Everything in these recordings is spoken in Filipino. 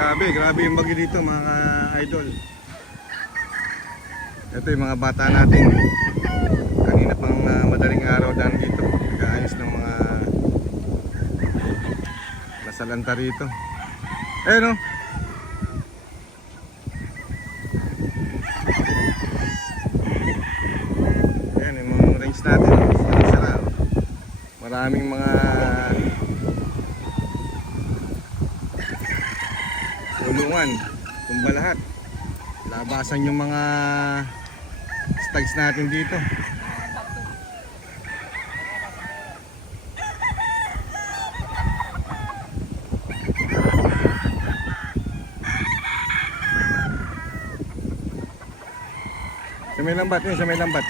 Grabe yung bagyo dito mga idol. Ito yung mga bata natin. Kanina pang madaling araw daan dito. Nag-aayos ng mga nasalanta rito. Ayun o. Ayan yung mga range natin. Sarap. Maraming mga tulungan. Tumba lahat. Labasan yung mga stags natin dito. Sa may lambat yun, sa may lambat.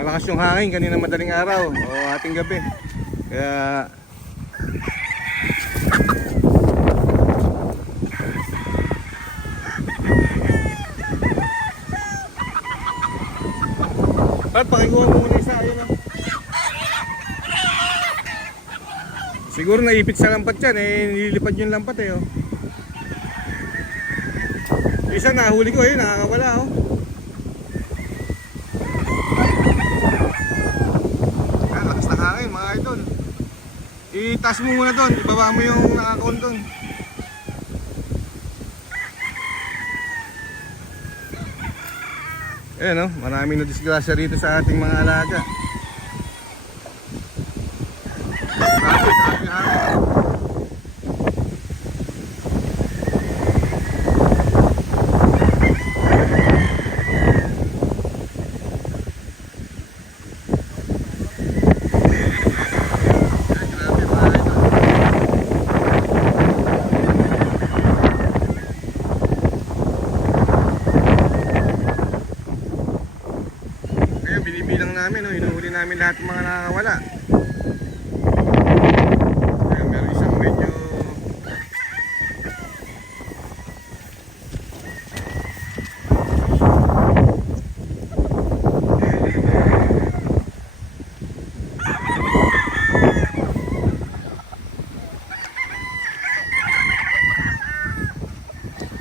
Malakas yung hangin kanina madaling araw o ating gabi. Kaya Pat, pakikuha mo muna isa, ayun o. Siguro naipit sa lampat yan, nililipad yung lampat eh o. Isa nahuli ko eh, nakakawala o. Lakas ng hangin mga idol. Itaas mo muna doon, ibaba mo yung nakakon doon. Ayan o, maraming nadisgrasya rito sa ating mga alaga. Grabe hangin. Binibilang namin, hinuhuli namin lahat ng mga nakakawala. Ayan, meron isang medyo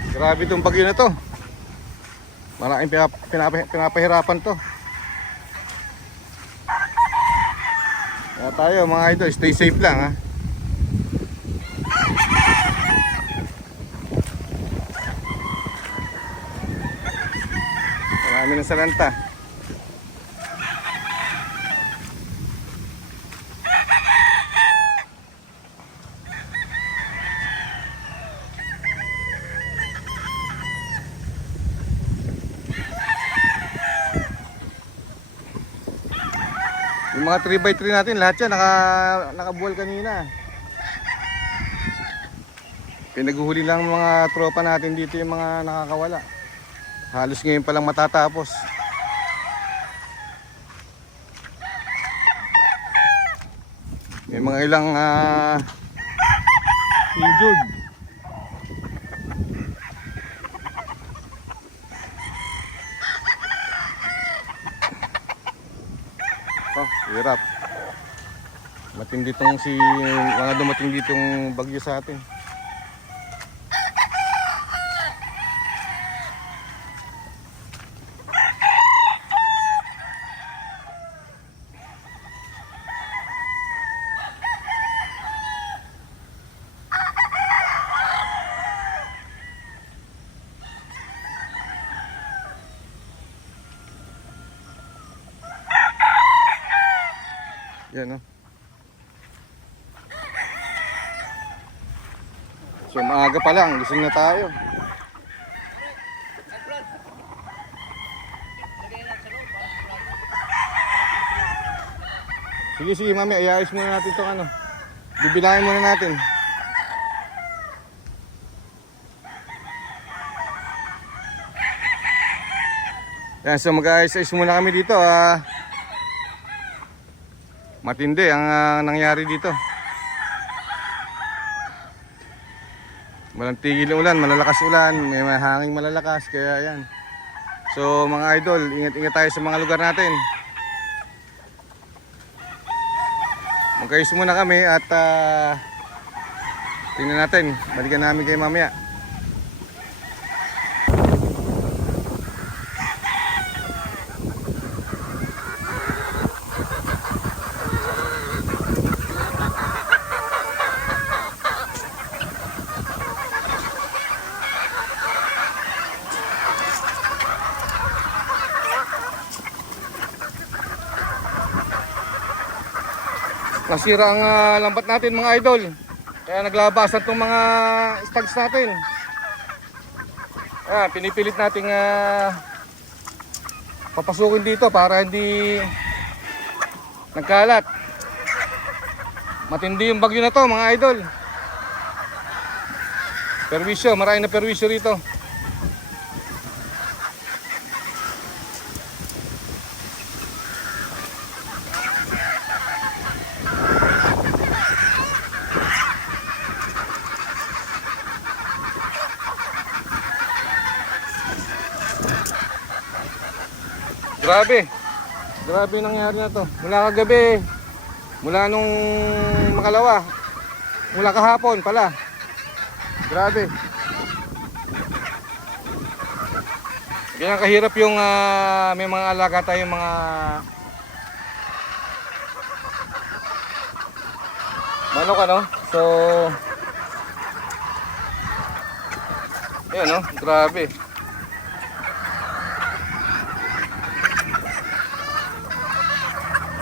grabe itong bagyo na to. Maraming pinapahirapan to. Kaya tayo mga idol, stay safe lang ha. Marami na salanta. Yung mga 3x3 natin, lahat yan nakabuwal kanina. Pinaguhuli lang mga tropa natin dito yung mga nakakawala. Halos ngayon pa lang matatapos. May mga ilang injured. Hirap. Matindi tong mga dumating ditong bagyo sa atin. Yan o. So maaga pa lang, gising na tayo. Sige mami, ayayos muna natin itong ano. Bibilangin muna natin. Yan, so mag-ayos-ayos muna kami dito. Matindi ang nangyari dito. Walang tigil ng ulan, malalakas ulan, may hangin malalakas, kaya yan. So mga idol, ingat-ingat tayo sa mga lugar natin. Magkayos muna kami at tingnan natin. Balikan namin kayo mamaya. Nasira ang lambat natin mga idol. Kaya naglabasan itong mga stags natin. Pinipilit nating papasukin dito para hindi nagkalat. Matindi yung bagyo na to mga idol. Perwisyo, maraming na perwisyo rito. Grabe nangyari na to. Mula kagabi, mula nung makalawa, mula kahapon pala. Grabe. Ganyan kahirap yung may mga alaga tayong mga manok ano. So ayan no, grabe.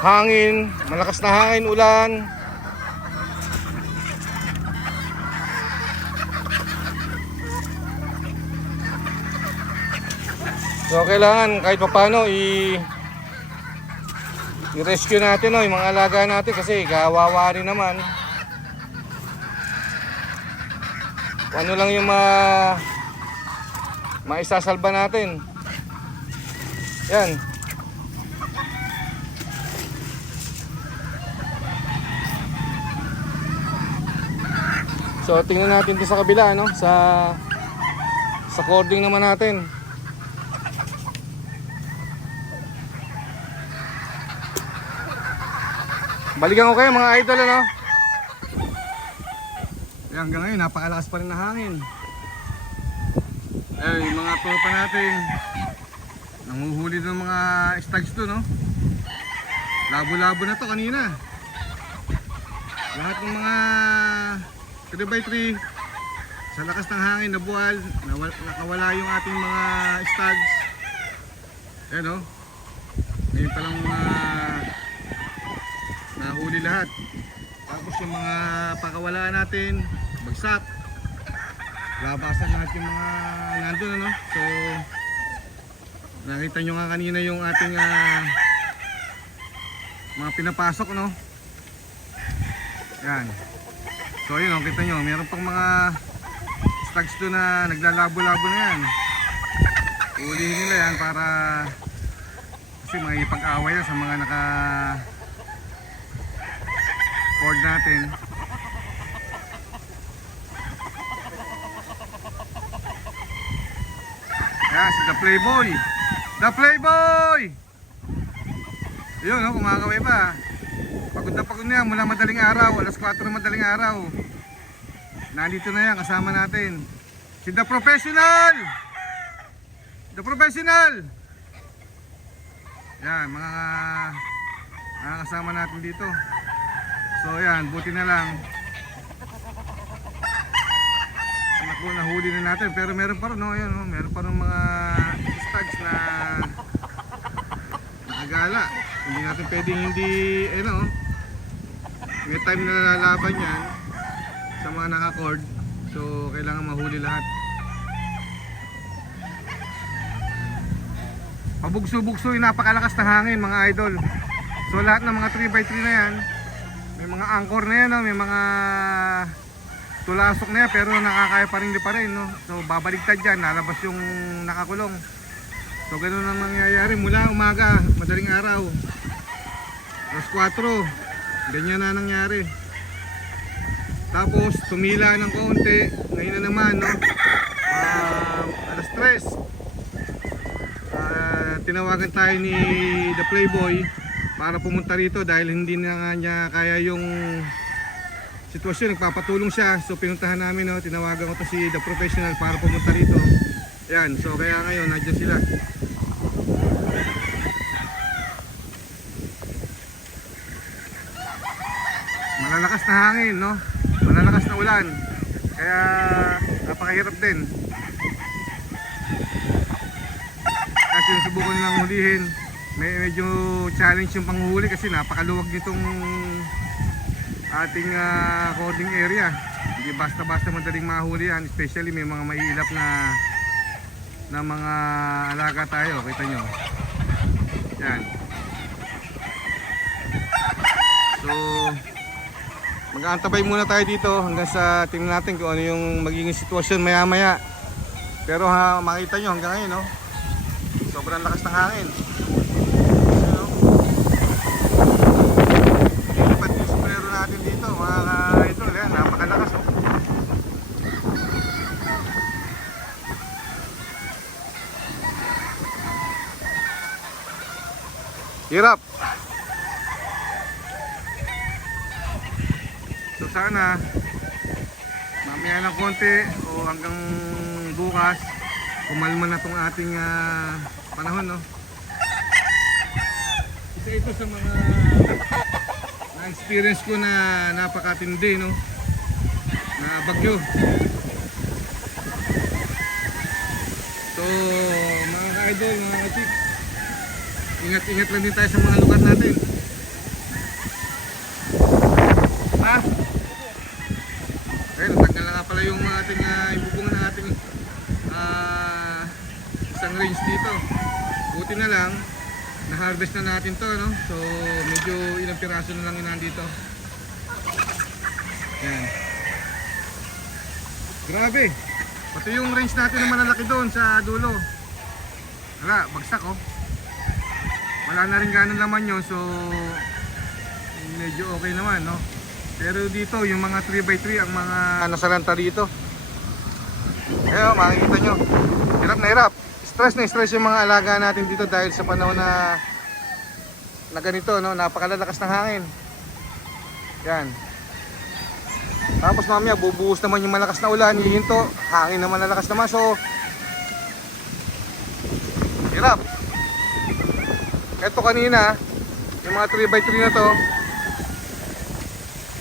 Hangin, malakas na hangin, ulan. So kailangan kahit paano i-rescue natin no, yung mga alaga natin kasi kawawa rin naman. Kung ano lang yung maisasalba natin. Yan. So tingnan natin din sa kabila no, sa cording naman natin. Balikan ko kayo mga idol ano. Hanggang ngayon napakalakas pa rin na hangin. Yung mga tropa natin nanguhuli ng mga stags to no. Labo-labo na to kanina. Lahat ng mga 3x3 sa lakas ng hangin na buwal, nakawala yung ating mga stags. Ayan o, ngayon palang nahuli lahat. Tapos yung mga pakawalaan natin bagsak, labasan lahat yung mga nandun ano. So nakita nyo nga kanina yung ating mga pinapasok no. Yan. So yun, kita nyo, meron pang mga stags doon na naglalabo-labo na yan. Ulihin nila yan para kasi mga ipag-away na sa mga naka-cord natin. Yan, si The Playboy! The Playboy! Yun, no, kumakaway pa. Pagod na yan mula madaling araw, alas 4 na madaling araw. Nandito na yan, kasama natin si The Professional! The Professional! Yan, mga kasama natin dito. So yan, buti na lang nahuli na natin. Pero meron pa rin, no? Yan, no? Meron pa rin mga stags na nakagala. Hindi natin pwedeng hindi, may time na lalaban yan sa mga naka-cord. So kailangan mahuli lahat. Pabugso-bugso yung napakalakas na hangin mga idol. So lahat ng mga 3x3 na yan, may mga anchor na yan, no? May mga tulasok na yan, pero nakakaya pa rin no? So babaligtad dyan, lalabas yung nakakulong. So ganun ang nangyayari mula umaga, madaling araw, alas 4, ganyan na nangyari. Tapos tumila ng konti, ngayon na naman no? Alas 3, tinawagan tayo ni The Playboy para pumunta rito dahil hindi na nga niya kaya yung sitwasyon. Nagpapatulong siya, so pinuntahan namin, no? Tinawagan ko to si The Professional para pumunta rito. Yan, so kaya ngayon nandiyan sila. Malalakas na hangin, no? Malalakas na ulan, kaya napakahirap din. Kasi sinusubukan nilang hulihin. Medyo challenge yung panghuli kasi napakaluwag nitong ating coding area. Hindi basta-basta madaling mahuli yan, especially may mga maiilap na mga alaga tayo. Kita nyo yan. So mag-aantabay muna tayo dito hanggang sa tingnan natin kung ano yung magiging sitwasyon maya maya. Pero makita nyo hanggang ngayon, no? Sobrang lakas ng hangin. Ilipat yung sombrero natin dito, mga idol. Yan, napakalakas, oh. Hirap. So sana mamaya ng konti o hanggang bukas kumalma na tong ating panahon, no? Isa ito sa mga na-experience ko na napakatindi, no? Na bagyo. So mga ka-idol, mga ka-chicks, ingat-ingat lang din tayo sa mga lugar natin. Ayun, natanggal na nga pala yung ating ibubungan ng ating isang range dito. Buti na lang na-harvest na natin to, no? So medyo ilang piraso na lang yun nandito. Yan. Grabe. Pati yung range natin na malalaki doon sa dulo, wala, bagsak, oh. Wala na rin ganun laman yun, so medyo okay naman, no? Pero dito yung mga 3x3 ang mga nasalanta dito. Ayun, makikita nyo, hirap na hirap. Stress na stress yung mga alaga natin dito dahil sa panahon na ganito, no? Napakalalakas ng hangin. Yan. Tapos mamaya bubuhos naman yung malakas na ulan, hihinto, hangin naman lalakas naman, so hirap. Ito kanina, yung mga 3x3 na to,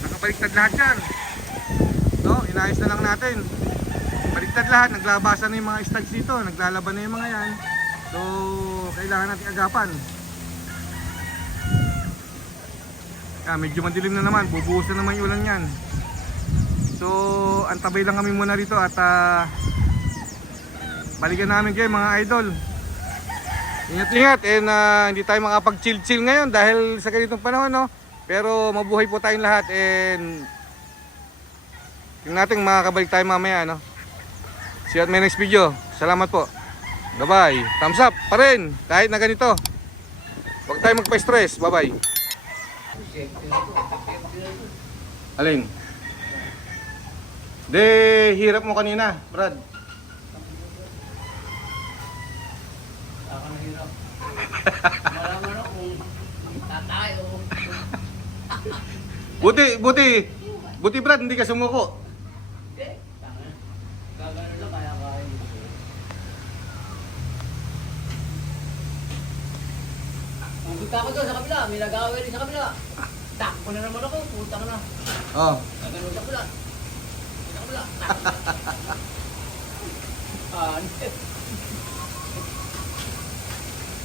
nakabaliktad lahat yan, no? Inayos na lang natin. Baliktad lahat, naglabasan na yung mga stags dito, naglalaban na yung mga yan. So kailangan natin agapan. Medyo madilim na naman, bubuhos na naman yung ulan yan. So antabay lang kami muna rito at balikan namin kayo, mga idol. Ingat-ingat, and hindi tayo makapag-chill-chill ngayon dahil sa ganitong panahon, no? Pero mabuhay po tayong lahat, and yung nating makakabalik tayo mamaya, no? See you at my next video. Salamat po. Bye-bye. Thumbs up pa rin kahit na ganito. Huwag tayo magpa-stress. Bye-bye. Alin? De, hirap mo kanina, Brad. Malaman ako kung tatay o Buti Brad, hindi ka sumuko. hindi. Gagano lang kaya kain. Pupunta ako doon sa kabila, may nag-aaway rin sa kabila. Takbo na naman ako, pupunta ko na. Oh. Gagano sa kabila. Sa kabila.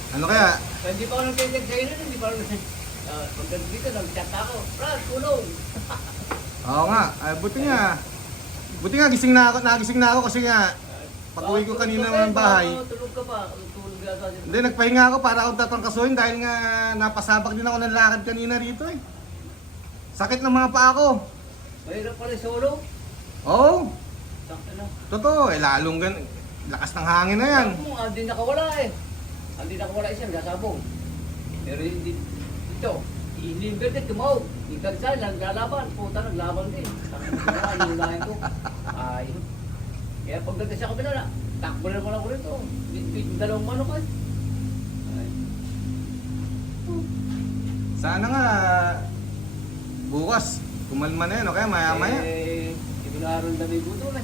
Ano kaya? Hindi pa ako nag-check sa'yo nun, hindi pa ako pagdating dito, nag-chat ako. Brad, tulong! Oo nga. Buti nga gising na ako kasi nga pag-uwi ko kanina ng bahay. Tulog ka pa, tulog ka sa Hindi, nagpahinga ako para akong tatangkasuhin dahil nga napasabak din ako ng lakad kanina rito, eh. Sakit ng mga paa ko. Mahirap pala solo. Oo. Sakto na. Totoo, lalong lakas ng hangin na yan. Hindi nakawala eh. Hindi nakawala isang gasabong. Pero hindi ito. Inimberte, tumawag. Ikagsa, naglalaban. Puta, naglaban din. Nulahin ko. Ayun. Kaya pagdating sa kabila na, takbo na naman ako rito. Dalawang manok eh. Sana nga bukas kumalma na yan o kaya maya maya. Hindi ko naroon dami buto na.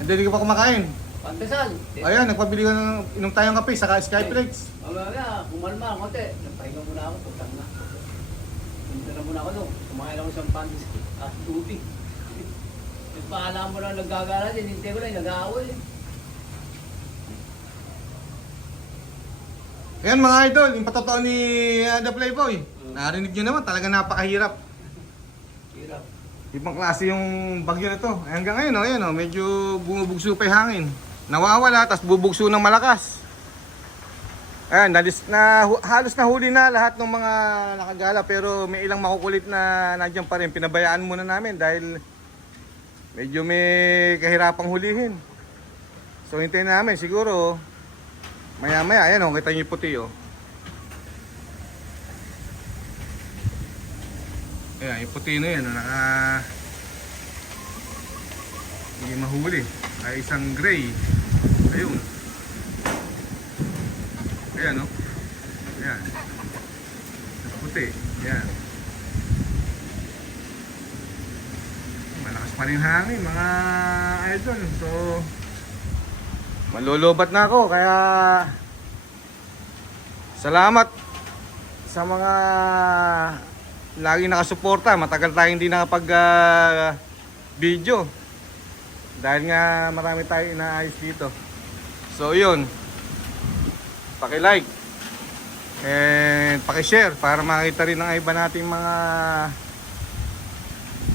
Hindi ka pa kumakain. Pandesal. Ayan, nagpabili ko ng inom tayong kape saka Skyflex. Mamaya, kumalma ako konti. Nagpahinga muna ako, putang na. Punta na muna ako doon. Kumain ako isang pandesal at tubig. Nagpaalam mo na naggagala din, hindi ko lang nag-aaway. Ayan mga idol, yung patotoo ni The Playboy. Narinig nyo naman, talaga napakahirap. Hirap. Ibang klase yung bagyo na to. Hanggang ngayon, ayan, medyo bumubugso pa yung hangin. Nawawala, tapos bubugso ng malakas. Ayan, halos nahuli na lahat ng mga nakagala. Pero may ilang makukulit na nandiyan pa rin. Pinabayaan muna namin dahil medyo may kahirapang hulihin. So hintayin namin, siguro maya maya, ayan kita nyo yung puti Ayan, yung puti na yan, hindi mahuli. Ay isang gray. Ayun. Ayan Ayan. Puti. Ayan. Malakas pa rin hangin mga idol. So malulubat na ako kaya salamat sa mga laging nakasuporta. Matagal tayong hindi nakapag video dahil nga marami tayong inaayos dito. So yun, paki-like and paki-share para makita rin ng iba nating mga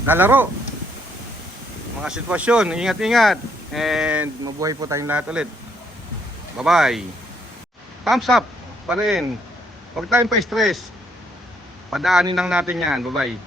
lalaro, mga sitwasyon. Ingat-ingat and mabuhay po tayong lahat ulit. Bye-bye. Thumbs up pa rin. Huwag tayong pa-stress. Padaanin lang natin yan. Bye-bye.